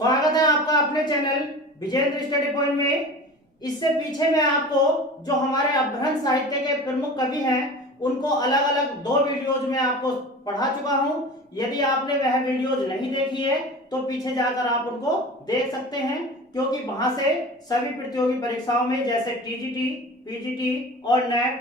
स्वागत है आपका अपने चैनल विजेंद्र स्टडी पॉइंट में। इससे पीछे मैं आपको जो हमारे अपभ्रंश साहित्य के प्रमुख कवि हैं उनको अलग अलग दो वीडियोज में आपको पढ़ा चुका हूं। यदि आपने वह वीडियोज नहीं देखी है तो पीछे जाकर आप उनको देख सकते हैं, क्योंकि वहां से सभी प्रतियोगी परीक्षाओं में जैसे टीजीटी, पीजीटी और नेट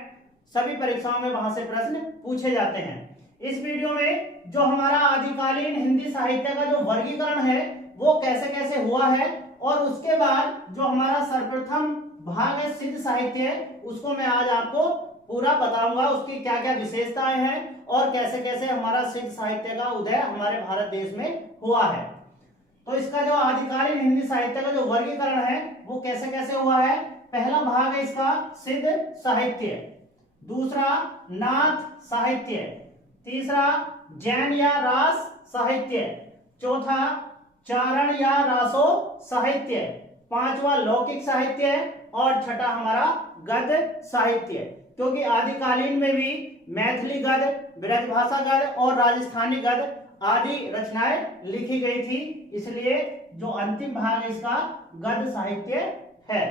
सभी परीक्षाओं में वहां से प्रश्न पूछे जाते हैं। इस वीडियो में जो हमारा आदिकालीन हिंदी साहित्य का जो वर्गीकरण है वो कैसे कैसे हुआ है, और उसके बाद जो हमारा सर्वप्रथम भाग है सिद्ध साहित्य, उसको मैं आज आपको पूरा बताऊंगा, उसकी क्या क्या विशेषताएं हैं और कैसे कैसे हमारा सिद्ध साहित्य का उदय हमारे भारत देश में हुआ है। तो इसका जो आदिकालीन हिंदी साहित्य का जो वर्गीकरण है वो कैसे कैसे हुआ है। पहला भाग है इसका सिद्ध साहित्य, दूसरा नाथ साहित्य, तीसरा जैन या रास साहित्य, चौथा चारण या रासो साहित्य, पांचवा लौकिक साहित्य और छठा हमारा गद्य साहित्य। क्योंकि आदिकालीन में भी मैथिली गद्य, ब्रजभाषा गद्य और राजस्थानी गद्य आदि रचनाएं लिखी गई थी, इसलिए जो अंतिम भाग है इसका गद्य साहित्य है।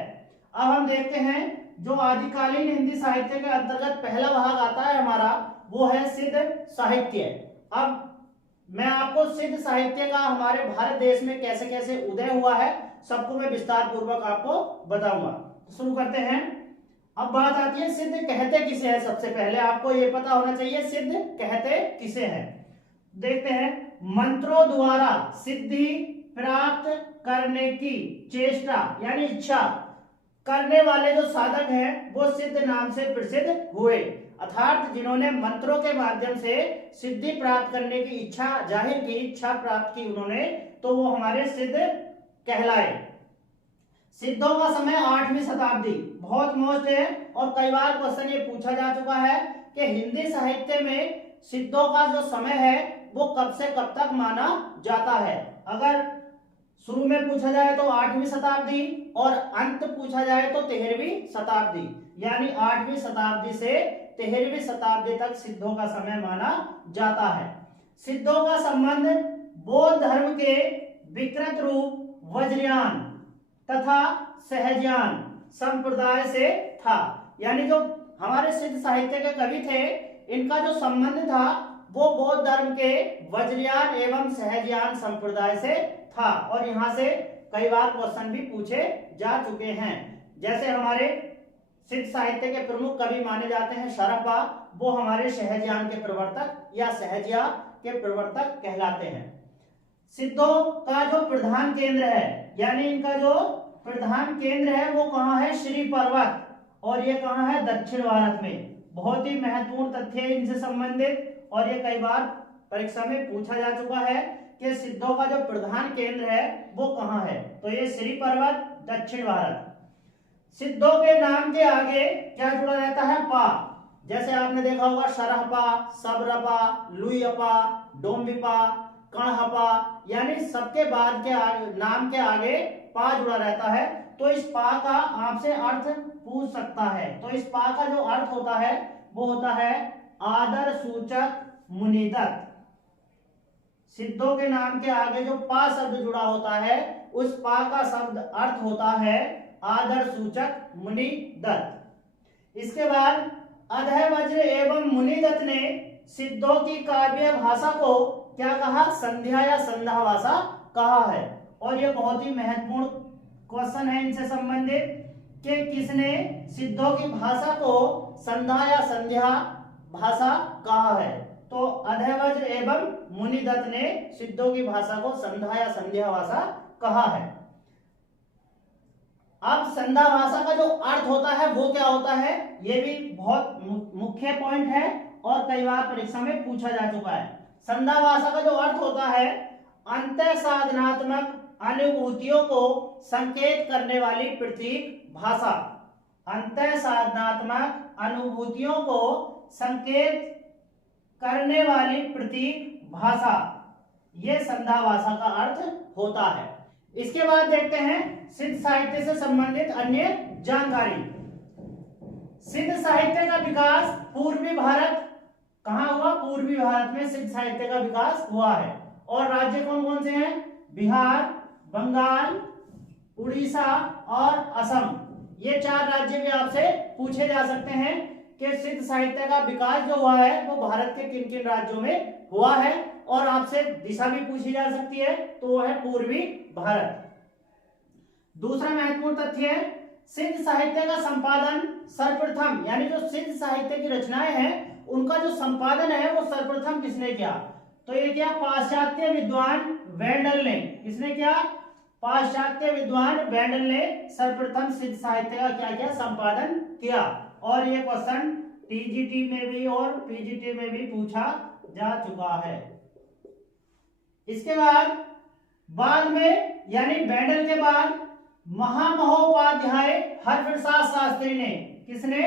अब हम देखते हैं जो आदिकालीन हिंदी साहित्य के अंतर्गत पहला भाग आता है हमारा वो है सिद्ध साहित्य। अब मैं आपको सिद्ध साहित्य का हमारे भारत देश में कैसे कैसे उदय हुआ है सबको मैं विस्तार पूर्वक आपको बताऊंगा। शुरू करते हैं। अब बात आती है सिद्ध कहते किसे है। सबसे पहले आपको यह पता होना चाहिए सिद्ध कहते किसे है। देखते हैं, मंत्रों द्वारा सिद्धि प्राप्त करने की चेष्टा यानी इच्छा करने वाले जो साधक हैं वो सिद्ध नाम से प्रसिद्ध हुए, अर्थात जिन्होंने मंत्रों के माध्यम से सिद्धि प्राप्त करने की इच्छा जाहिर की, इच्छा प्राप्त की उन्होंने, तो वो हमारे सिद्ध कहलाए। सिद्धों का समय 8वीं शताब्दी, बहुत मोस्ट है और कई बार क्वेश्चन ये पूछा जा चुका है कि हिंदी साहित्य में सिद्धों का जो समय है वो कब से कब तक माना जाता है। अगर शुरू में पूछा जाए तो 8वीं शताब्दी और अंत पूछा जाए तो 13वीं शताब्दी, यानी 8वीं शताब्दी से 13वीं शताब्दी तक सिद्धों का समय माना जाता है। सिद्धों का संबंध बौद्ध धर्म के विकृत रूप वज्रयान तथा सहजयान संप्रदाय से था, यानी जो हमारे सिद्ध साहित्य के कवि थे इनका जो संबंध था वो बौद्ध धर्म के वज्रयान एवं सहजयान संप्रदाय से था। और यहाँ से कई बार क्वेश्चन भी पूछे जा चुके हैं। जैसे हमारे सिद्ध साहित्य के प्रमुख कवि माने जाते हैं शरपा, वो हमारे सहजयान के प्रवर्तक या सहजिया के प्रवर्तक कहलाते हैं। सिद्धों का जो प्रधान केंद्र है, यानी इनका जो प्रधान केंद्र है वो कहाँ है, श्री पर्वत, और ये कहाँ है, दक्षिण भारत में। बहुत ही महत्वपूर्ण तथ्य है इनसे संबंधित, और ये कई बार परीक्षा में पूछा जा चुका है कि सिद्धों का जो प्रधान केंद्र है वो कहाँ है, तो ये श्री पर्वत, दक्षिण भारत। सिद्धों के नाम के आगे क्या जुड़ा रहता है, पा। जैसे आपने देखा होगा शरहपा, सबरपा, लुईपा, डोम्बिपा, कणहपा, यानी सबके बाद के नाम के आगे पा जुड़ा रहता है। तो इस पा का आपसे अर्थ पूछ सकता है, तो इस पा का जो अर्थ होता है वो होता है आदर सूचक मुनिदत्त। सिद्धों के नाम के आगे जो पा शब्द जुड़ा होता है उस पा का शब्द अर्थ होता है आदर सूचक मुनिदत्त। इसके बाद अधवज्र एवं मुनिदत्त ने सिद्धों की काव्य भाषा को क्या कहा, संध्या या संध्या भाषा कहा है। और यह बहुत ही महत्वपूर्ण क्वेश्चन है इनसे संबंधित कि किसने सिद्धों की भाषा को संध्या या संध्या भाषा कहा है, तो अधवज्र एवं मुनिदत्त ने सिद्धों की भाषा को संध्या या संध्या भाषा कहा है। अब संध्या भाषा का जो अर्थ होता है वो क्या होता है, ये भी बहुत मुख्य पॉइंट है और कई बार परीक्षा में पूछा जा चुका है। संध्या भाषा का जो अर्थ होता है अंतः साधनात्मक अनुभूतियों को संकेत करने वाली प्रतीक भाषा। अंतः साधनात्मक अनुभूतियों को संकेत करने वाली प्रतीक भाषा, यह संध्या भाषा का अर्थ होता है। इसके बाद देखते हैं सिद्ध साहित्य से संबंधित अन्य जानकारी। सिद्ध साहित्य का विकास पूर्वी भारत, कहां हुआ, पूर्वी भारत में सिद्ध साहित्य का विकास हुआ है। और राज्य कौन कौन से हैं, बिहार, बंगाल, उड़ीसा और असम, ये 4 राज्य भी आपसे पूछे जा सकते हैं कि सिद्ध साहित्य का विकास जो हुआ है वो भारत के किन किन राज्यों में हुआ है। और आपसे दिशा भी पूछी जा सकती है, तो वो है पूर्वी भारत। दूसरा महत्वपूर्ण तथ्य है, सिद्ध साहित्य का संपादन सर्वप्रथम, यानी जो सिद्ध साहित्य की रचनाएं हैं उनका जो संपादन है वो सर्वप्रथम किसने किया? तो ये क्या, पाश्चात्य विद्वान वेंडल ने। किसने किया? पाश्चात्य विद्वान वेंडल ने सर्वप्रथम सिद्ध साहित्य का क्या किया? संपादन किया। और ये क्वेश्चन टीजीटी में भी और पीजीटी में भी पूछा जा चुका है। इसके बाद में यानी वेंडल के बाद महामहोपाध्याय हरप्रसाद शास्त्री ने, किसने?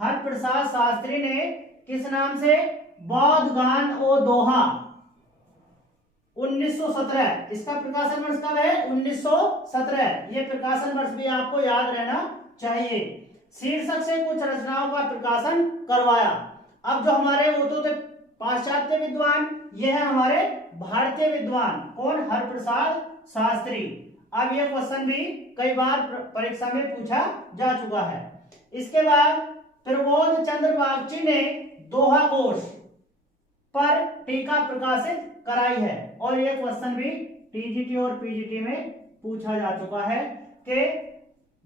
हरप्रसाद शास्त्री ने किस नाम से? बौद्ध गान ओ दोहा, 1917। इसका प्रकाशन वर्ष कब है? 1917। ये प्रकाशन वर्ष भी आपको याद रहना चाहिए। शीर्षक से कुछ रचनाओं का प्रकाशन करवाया। अब जो हमारे वो तो थे पाश्चात्य विद्वान, ये है हमारे भारतीय विद्वान। कौन? हरप्रसाद शास्त्री। अब ये क्वेश्चन भी कई बार परीक्षा में पूछा जा चुका है। इसके बाद प्रबोध चंद्र बागची ने दोहा कोश पर टीका प्रकाशित कराई है। और ये क्वेश्चन भी टीजीटी और पीजीटी में पूछा जा चुका है कि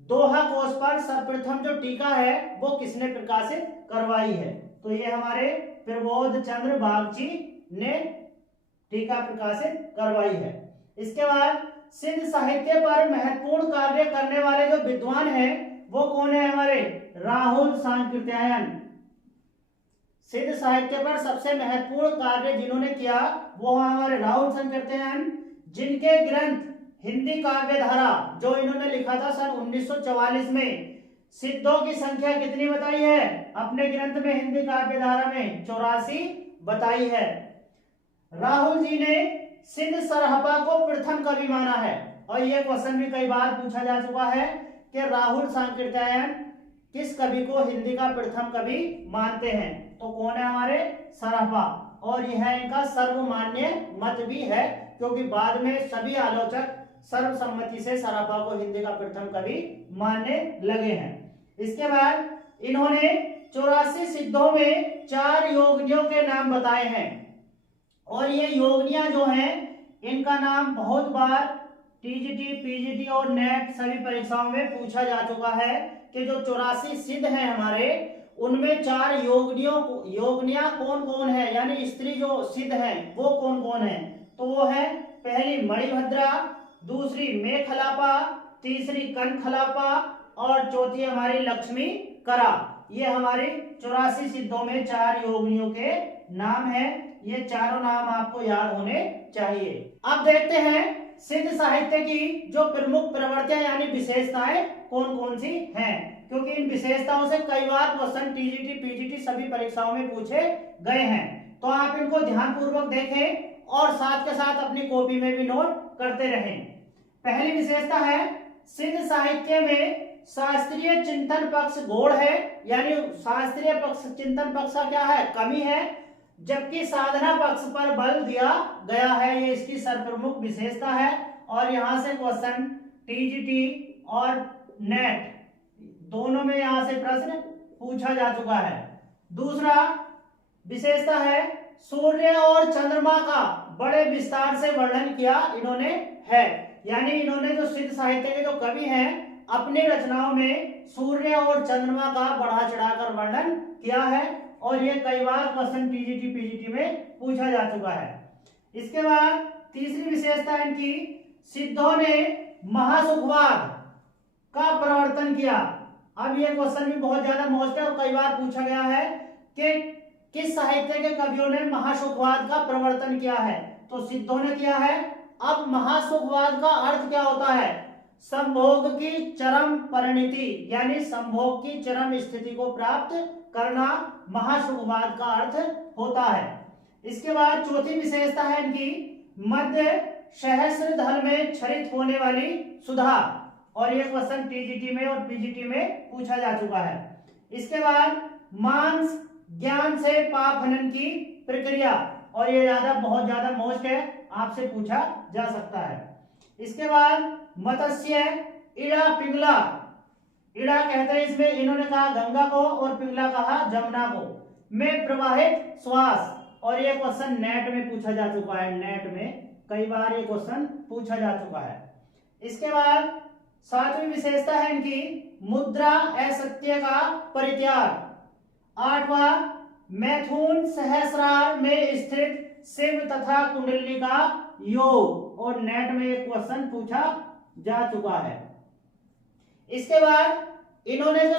दोहा कोश पर सर्वप्रथम जो टीका है वो किसने प्रकाशित करवाई है? तो ये हमारे प्रबोध चंद्र बागची ने टीका प्रकाशित करवाई है। इसके बाद सिद्ध साहित्य पर महत्वपूर्ण कार्य करने वाले जो विद्वान हैं वो कौन है? हमारे राहुल सांकृत्यायन। सिद्ध साहित्य पर सबसे महत्वपूर्ण कार्य जिन्होंने किया वो हमारे राहुल सांकृत्यायन, जिनके ग्रंथ हिंदी काव्य धारा जो इन्होंने लिखा था सन 1944 में, सिद्धों की संख्या कितनी बताई है? अपने ग्रंथ में हिंदी काव्य धारा में 84 बताई है। राहुल जी ने सिद्ध सरहपा को प्रथम कवि माना है। और यह क्वेश्चन भी कई बार पूछा जा चुका है कि राहुल सांकृत्यायन किस कवि को हिंदी का प्रथम कवि मानते हैं? तो कौन है? हमारे सरहपा। और यह इनका सर्वमान्य मत भी है, क्योंकि बाद में सभी आलोचक सर्वसम्मति से सरहपा को हिंदी का प्रथम कवि मानने लगे हैं। इसके बाद इन्होंने 84 सिद्धों में 4 योगिनियों के नाम बताए हैं। और ये योगिनियां जो हैं इनका नाम बहुत बार टीजीटी, पीजीटी और नेट सभी परीक्षाओं में पूछा जा चुका है कि जो 84 सिद्ध हैं हमारे, उनमें 4 योगिनियां कौन कौन है, यानी स्त्री जो सिद्ध हैं वो कौन कौन है? तो वो है पहली मणिभद्रा, दूसरी मेखलापा, तीसरी कनखलापा और चौथी हमारी लक्ष्मी करा। ये हमारी 84 सिद्धों में 4 योगिनियों के नाम है। ये चारों नाम आपको याद होने चाहिए। अब देखते हैं सिद्ध साहित्य की जो प्रमुख प्रवृत्तियां यानी विशेषताएं कौन कौन सी हैं, क्योंकि इन विशेषताओं से कई बार क्वेश्चन टीजीटी, पीजीटी सभी परीक्षाओं में पूछे गए हैं। तो आप इनको ध्यानपूर्वक देखें और साथ के साथ अपनी कॉपी में भी नोट करते रहें। पहली विशेषता है, सिद्ध साहित्य में शास्त्रीय चिंतन पक्ष गौड़ है, यानी शास्त्रीय पक्ष चिंतन पक्ष का क्या है? कमी है, जबकि साधना पक्ष पर बल दिया गया है। ये इसकी सर्वप्रमुख विशेषता है। और यहां से क्वेश्चन टीजीटी और नेट दोनों में यहां से प्रश्न पूछा जा चुका है। दूसरा विशेषता है, सूर्य और चंद्रमा का बड़े विस्तार से वर्णन किया इन्होंने है, यानी इन्होंने जो सिद्ध साहित्य के जो कवि हैं अपनी रचनाओं में सूर्य और चंद्रमा का बढ़ा चढ़ाकर वर्णन किया है। और ये कई बार क्वेश्चन टीजीटी, पीजीटी में पूछा जा चुका है। इसके बाद तीसरी विशेषता इनकी, सिद्धों ने महासुखवाद का प्रवर्तन किया। अब ये क्वेश्चन भी बहुत ज्यादा मोस्ट है और कई बार पूछा गया है कि किस साहित्य के कवियों ने महासुखवाद का प्रवर्तन किया है? तो सिद्धों ने किया है। अब महासुखवाद का अर्थ क्या होता है? संभोग की चरम परिणति, यानी संभोग की चरम स्थिति को प्राप्त करना महासुखवाद का अर्थ होता है। इसके बाद चौथी विशेषता है इनकी, मध्य सहस्त्रधल में क्षरित होने वाली सुधा। और यह क्वेश्चन टीजीटी में और पीजीटी में पूछा जा चुका है। इसके बाद मांस ज्ञान से पाप हनन की प्रक्रिया, और ये बहुत ज्यादा मोस्ट है, आपसे पूछा जा सकता है। इसके बाद मत्स्य, इड़ा, पिंगला। इड़ा कहते हैं इसमें, इन्होंने कहा गंगा को और पिंगला कहा जमुना को, में प्रवाहित श्वास। और ये क्वेश्चन नेट में पूछा जा चुका है, नेट में कई बार ये क्वेश्चन पूछा जा चुका है। इसके बाद सातवीं विशेषता है इनकी मुद्रा असत्य का परित्याग। आठवां मैथुन सहस्रार में स्थित शिव तथा कुंडली का योग, और नेट में एक क्वेश्चन पूछा जा चुका है। इसके बाद इन्होंने जो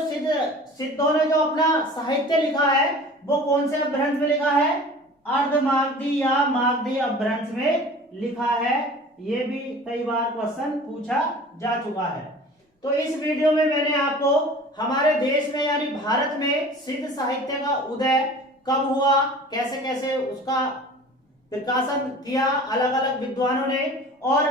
सिद्धों ने जो अपना साहित्य लिखा है वो कौन से अपभ्रंश में लिखा है? अर्धमागधी या मागधी अपभ्रंश में लिखा है। ये भी कई बार क्वेश्चन पूछा जा चुका है। तो इस वीडियो में मैंने आपको हमारे देश में यानी भारत में सिद्ध साहित्य का उदय कब हुआ, कैसे कैसे उसका प्रकाशन किया अलग अलग विद्वानों ने, और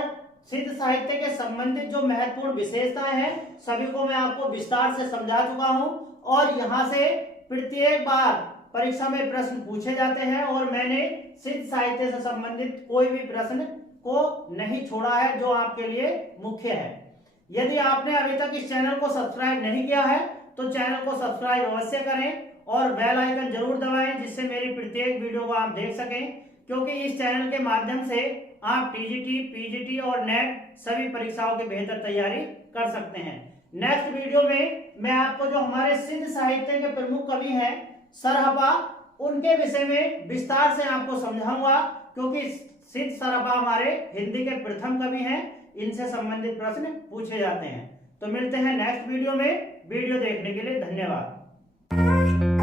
सिद्ध साहित्य के संबंधित जो महत्वपूर्ण विशेषताएं हैं सभी को मैं आपको विस्तार से समझा चुका हूं। और यहां से प्रत्येक बार परीक्षा में प्रश्न पूछे जाते हैं और मैंने सिद्ध साहित्य से संबंधित कोई भी प्रश्न को नहीं छोड़ा है जो आपके लिए मुख्य है। यदि आपने अभी तक इस चैनल को सब्सक्राइब नहीं किया है तो चैनल को सब्सक्राइब अवश्य करें और बेल आइकन जरूर दबाएं जिससे मेरी प्रत्येक वीडियो को आप देख सकें, क्योंकि इस चैनल के माध्यम से आप टीजीटी, पीजीटी और नेट सभी परीक्षाओं की बेहतर तैयारी कर सकते हैं। नेक्स्ट वीडियो में मैं आपको जो हमारे सिद्ध साहित्य के प्रमुख कवि हैं सरहपा, उनके विषय में विस्तार से आपको समझाऊंगा, क्योंकि सिद्ध सरहपा हमारे हिंदी के प्रथम कवि हैं, इनसे संबंधित प्रश्न पूछे जाते हैं। तो मिलते हैं नेक्स्ट वीडियो में। वीडियो देखने के लिए धन्यवाद।